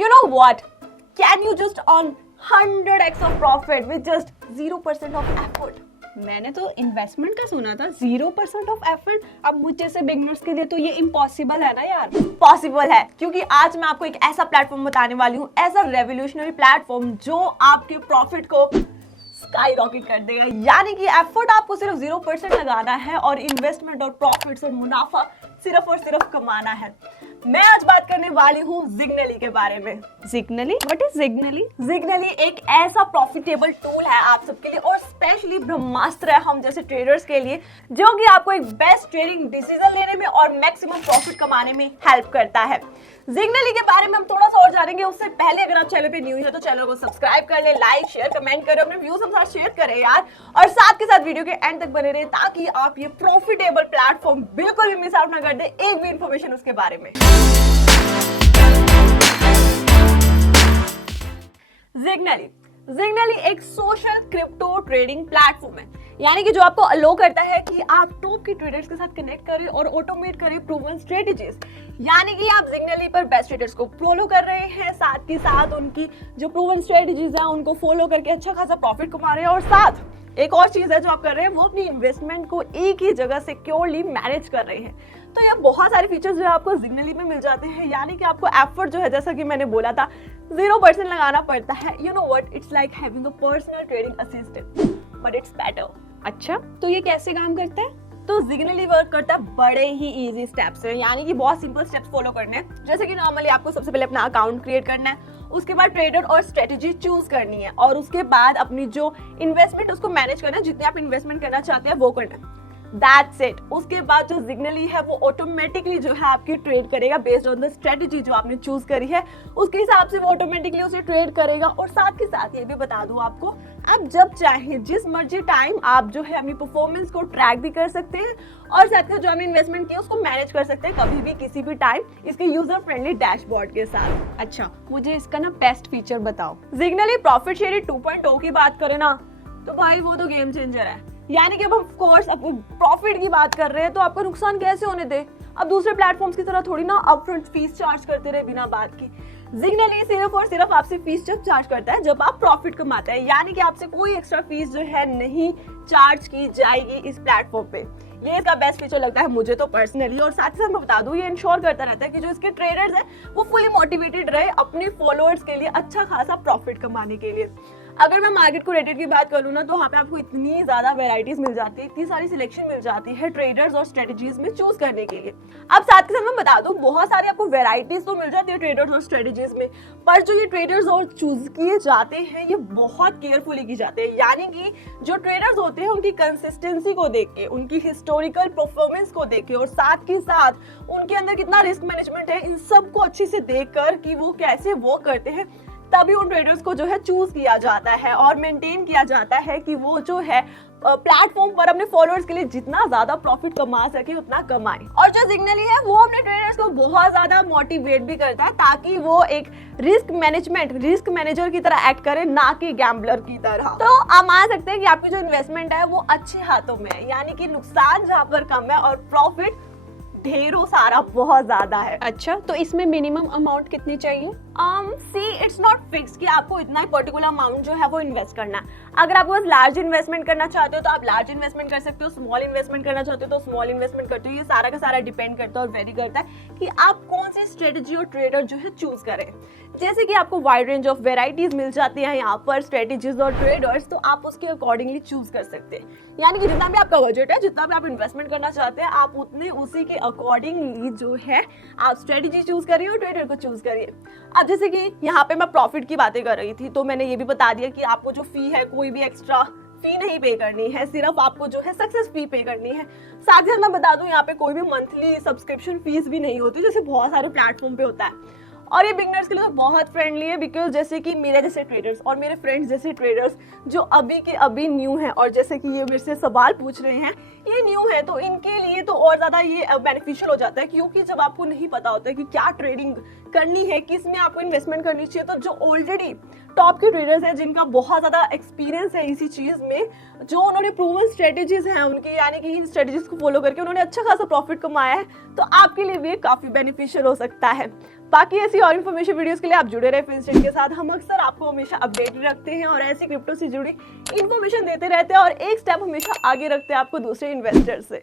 You know what? Can you just earn 100x of profit with just 0% of effort? मैंने तो investment का सुना था 0% ऑफ एफर्ट। अब मुझ जैसे बिगनर्स के लिए तो ये इम्पॉसिबल है ना यार। पॉसिबल है, क्योंकि आज मैं आपको एक ऐसा प्लेटफॉर्म बताने वाली हूँ, ऐसा रेवोल्यूशनरी प्लेटफॉर्म जो आपके प्रॉफिट को स्काई रॉकेट कर देगा। यानी कि एफर्ट आपको सिर्फ 0% लगाना है और इन्वेस्टमेंट और प्रॉफिट और मुनाफा सिर्फ और सिर्फ कमाना है। मैं आज बात करने वाली हूँ Zignally के बारे में। Zignally? What is Zignally? Zignally एक ऐसा प्रॉफिटेबल टूल है आप सबके लिए और स्पेशली ब्रह्मास्त्र है हम जैसे ट्रेडर्स के लिए, जो कि आपको एक बेस्ट ट्रेडिंग डिसीजन लेने में और मैक्सिमम प्रॉफिट कमाने में हेल्प करता है। Zignally के बारे में हम थोड़ा सा और जानेंगे। उससे पहले अगर आप चैनल पे न्यू है तो चैनल को सब्सक्राइब कर ले, लाइक शेयर कमेंट करें, अपने व्यूज हम साथ शेयर करें यार, और साथ के साथ वीडियो के एंड तक बने रहे ताकि आप ये प्रॉफिटेबल प्लेटफॉर्म बिल्कुल भी मिस आउट ना कर दे एक भी इंफॉर्मेशन उसके बारे में। Zignally एक सोशल क्रिप्टो ट्रेडिंग प्लेटफॉर्म है, यानी कि जो आपको अलो करता है कि आप टॉप के ट्रेडर्स के साथ कनेक्ट करें और ऑटोमेट करें प्रूवन स्ट्रेटजीज। यानी कि आप Zignally पर बेस्ट ट्रेडर्स को फॉलो कर रहे हैं, साथ के साथ उनकी जो प्रूवन स्ट्रेटजीज है उनको फॉलो करके अच्छा खासा प्रॉफिट कमा रहे हैं, और साथ एक और चीज है जो आप कर रहे हैं वो अपनी इन्वेस्टमेंट को एक ही जगह सिक्योरली मैनेज कर रहे हैं। तो ये बहुत सारे फीचर्स जो आपको Zignally में मिल जाते हैं। यानी कि आपको एफर्ट जो है, जैसा कि मैंने बोला था, 0% लगाना पड़ता है। You know what, it's like having a personal trading assistant but it's better. अच्छा, तो ये कैसे काम करता है? तो Zignally वर्क करता है बड़े ही इजी स्टेप्स है, यानी कि बहुत सिंपल स्टेप्स फॉलो करने हैं। जैसे कि नॉर्मली आपको सबसे पहले अपना अकाउंट क्रिएट करना है, उसके बाद ट्रेडर और स्ट्रेटजी चूज करनी है, और उसके बाद अपनी जो इन्वेस्टमेंट उसको मैनेज करना है, जितनी आप इन्वेस्टमेंट करना चाहते हैं वो करना है। That's it। उसके बाद जो Zignally है वो ऑटोमेटिकली जो है आपकी ट्रेड करेगा बेस्ड ऑन द स्ट्रेटजी जो आपने चूज करी है, उसके हिसाब से वो ऑटोमेटिकली उसे ट्रेड करेगा। और साथ के साथ ये भी बता दूं आपको, आप जब चाहें जिस मर्जी टाइम आप जो है अपनी परफॉर्मेंस को ट्रैक भी कर सकते हैं, और साथ में जो आपने इन्वेस्टमेंट किया उसको मैनेज कर सकते हैं कभी भी किसी भी टाइम इसके यूजर फ्रेंडली डैशबोर्ड के साथ। अच्छा, मुझे इसका ना बेस्ट फीचर बताओ। Zignally प्रॉफिट शेयरिंग 2.0 की बात करें ना, तो भाई वो तो गेम चेंजर है। यानी कि अब हम कोर्स प्रॉफिट की बात कर रहे हैं तो आपका नुकसान कैसे होने दे। अब दूसरे प्लेटफॉर्म्स की तरह थोड़ी ना अपफ्रंट फीस चार्ज करते रहे बिना बात की। Zignally सिर्फ और सिर्फ आपसे फीस जब चार्ज करता है जब आप प्रॉफिट कमाते हैं, यानी कि आपसे कोई एक्स्ट्रा फीस जो है नहीं चार्ज की जाएगी इस प्लेटफॉर्म पे। ये इसका बेस्ट फीचर लगता है मुझे तो पर्सनली। और साथ ही साथ मैं बता दूं, ये इंश्योर करता रहता है कि जो इसके ट्रेडर्स हैं वो फुली मोटिवेटेड रहे अपने फॉलोअर्स के लिए अच्छा खासा प्रॉफिट कमाने के लिए। अगर मैं मार्केट को रेटेड की बात करूँ ना, तो वहाँ पे आपको इतनी ज्यादा वेराइटीज मिल जाती है, इतनी सारी सिलेक्शन मिल जाती है ट्रेडर्स और स्ट्रेटजीज में चूज करने के लिए। अब साथ के साथ मैं बता दूं, बहुत सारी आपको वेराइटीज तो मिल जाती है ट्रेडर्स और स्ट्रेटजीज में, पर जो ये ट्रेडर्स और चूज किए जाते हैं ये बहुत केयरफुली की जाते हैं। यानी कि जो ट्रेडर्स होते हैं उनकी कंसिस्टेंसी को देख के, उनकी हिस्टोरिकल परफॉर्मेंस को देख के, और साथ के साथ उनके अंदर कितना रिस्क मैनेजमेंट है, इन सब को अच्छे से देख कर कि वो कैसे वर्क करते हैं, तभी उन ट्रेडर्स को जो है चूज किया जाता है और मेंटेन किया जाता है कि वो जो है प्लेटफॉर्म पर अपने फॉलोअर्स के लिए जितना ज्यादा प्रॉफिट कमा सके उतना कमाए। और जो Zignally है वो अपने ट्रेडर्स को बहुत ज्यादा मोटिवेट भी करता है ताकि वो एक रिस्क मैनेजर की तरह एक्ट करे, ना कि गैम्बलर की तरह। तो आप मान सकते हैं कि आपकी जो इन्वेस्टमेंट है वो अच्छे हाथों में है, यानी कि नुकसान जहाँ पर कम है और प्रॉफिट ढेरों सारा बहुत ज्यादा है। अच्छा, तो इसमें मिनिमम अमाउंट कितनी चाहिए? सी इट्स नॉट फिक्स कि आपको इतना ही पर्टिकुलर अमाउंट जो है वो इन्वेस्ट करना है। अगर आप बस लार्ज इन्वेस्टमेंट करना चाहते हो तो आप लार्ज इन्वेस्टमेंट कर सकते हो, स्मॉल इन्वेस्टमेंट करना चाहते हो तो स्मॉल इन्वेस्टमेंट करते हो। ये सारा का सारा डिपेंड करता है और वेरी करता है कि आप कौन सी स्ट्रेटजी और ट्रेडर जो है चूज करें। जैसे कि आपको वाइड रेंज ऑफ वेराइटीज मिल जाती है यहाँ पर स्ट्रेटजीज और ट्रेडर्स, तो आप उसके अकॉर्डिंगली चूज कर सकते हैं। यानी कि जितना भी आपका बजट है, जितना भी आप इन्वेस्टमेंट करना चाहते हैं, आप उतने उसी के अकॉर्डिंगली जो है आप स्ट्रेटजी चूज करिए और ट्रेडर को चूज करिए। अब जैसे कि यहाँ पे मैं प्रॉफिट की बातें कर रही थी, तो मैंने ये भी बता दिया कि आपको जो फी है कोई भी एक्स्ट्रा फी नहीं पे करनी है, सिर्फ आपको जो है सक्सेस फी पे करनी है। साथ ही मैं बता दूं, यहाँ पे कोई भी मंथली सब्सक्रिप्शन फीस भी नहीं होती जैसे बहुत सारे प्लेटफॉर्म पे होता है। और ये बिगनर्स के लिए तो बहुत फ्रेंडली है, बिकॉज जैसे कि मेरे जैसे ट्रेडर्स और मेरे फ्रेंड्स जैसे ट्रेडर्स जो अभी के अभी न्यू हैं, और जैसे कि ये मेरे से सवाल पूछ रहे हैं, ये न्यू है तो इनके लिए तो और ज़्यादा ये बेनिफिशियल हो जाता है, क्योंकि जब आपको नहीं पता होता है कि क्या ट्रेडिंग करनी है कि इसमें आपको इन्वेस्टमेंट करनी चाहिए, तो जो ऑलरेडी टॉप के ट्रेडर्स हैं जिनका बहुत ज़्यादा एक्सपीरियंस है इसी चीज़ में, जो उन्होंने प्रूवन स्ट्रेटेजीज हैं उनकी, यानी कि इन स्ट्रेटेजीज को फॉलो करके उन्होंने अच्छा खासा प्रॉफिट कमाया है, तो आपके लिए भी काफ़ी बेनिफिशियल हो सकता है। बाकी ऐसी और इन्फॉर्मेशन वीडियोस के लिए आप जुड़े रहे फिनस्टेट के साथ। हम अक्सर आपको हमेशा अपडेटेड रखते हैं और ऐसी क्रिप्टो से जुड़ी इन्फॉर्मेशन देते रहते हैं और एक स्टेप हमेशा आगे रखते हैं आपको दूसरे इन्वेस्टर से।